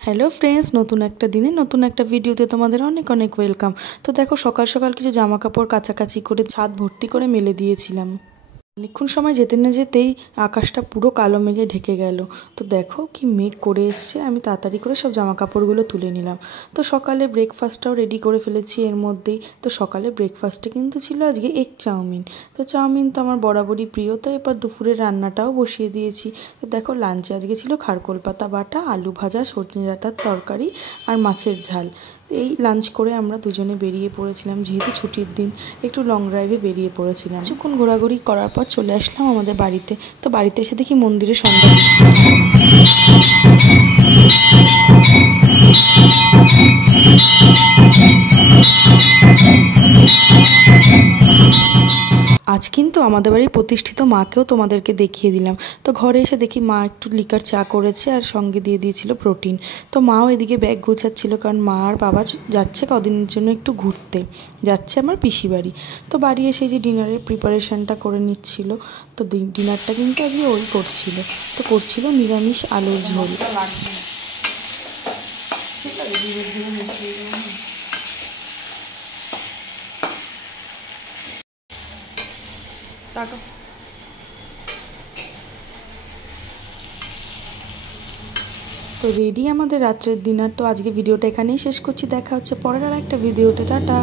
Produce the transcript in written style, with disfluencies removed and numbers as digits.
Hello friends, নতুন একটা দিনে নতুন একটা ভিডিওতে তোমাদের অনেক অনেক ওয়েলকাম। তো দেখো, সকাল সকাল কিছু জামা কাপড় কাচাকাচি করে ছাদ ভর্তি করে মেলে দিয়েছিলাম। অনেকক্ষণ সময় যেতে না যেতেই আকাশটা পুরো কালো মেঘে ঢেকে গেল। তো দেখো কি মেঘ করে এসছে। আমি তাড়াতাড়ি করে সব জামা কাপড়গুলো তুলে নিলাম। তো সকালে ব্রেকফাস্টটাও রেডি করে ফেলেছি এর মধ্যেই। তো সকালে ব্রেকফাস্টে কিন্তু ছিল আজকে এগ চাউমিন। তো চাউমিন তো আমার বরাবরই প্রিয়, তো এবার দুপুরের রান্নাটাও বসিয়ে দিয়েছি। তো দেখো, লাঞ্চে আজকে ছিল খারকোল পাতা বাটা, আলু ভাজা, সজনে ডাঁটার তরকারি আর মাছের ঝাল। এই লাঞ্চ করে আমরা দুজনে বেরিয়ে পড়েছিলাম, যেহেতু ছুটির দিন একটু লং ড্রাইভে বেরিয়ে পড়েছিলাম। কিছুক্ষণ ঘোরাঘুরি করার পর চলে আসলাম আমাদের বাড়িতে। তো বাড়িতে এসে দেখি মন্দিরে সন্ধ্যা দিচ্ছে। আজ কিন্তু আমাদের বাড়ির প্রতিষ্ঠিত মাকেও তোমাদেরকে দেখিয়ে দিলাম। তো ঘরে এসে দেখি মা একটু লিকার চা করেছে আর সঙ্গে দিয়ে দিয়েছিল প্রোটিন। তো মাও এদিকে ব্যাগ গোছাচ্ছিল, কারণ মা আর বাবা যাচ্ছে কদিনের জন্য একটু ঘুরতে, যাচ্ছে আমার পিসি বাড়ি। তো বাড়ি এসে যে ডিনারের প্রিপারেশানটা করে নিচ্ছিল। তো ডিনারটা কিন্তু আজকে ওই করছিল। তো করছিল নিরামিষ আলুর ঝোল। তো রেডি আমাদের রাত্রের ডিনার। তো আজকে ভিডিওটা এখানেই শেষ করছি। দেখা হচ্ছে পরের আর একটা ভিডিওতে। টাটা।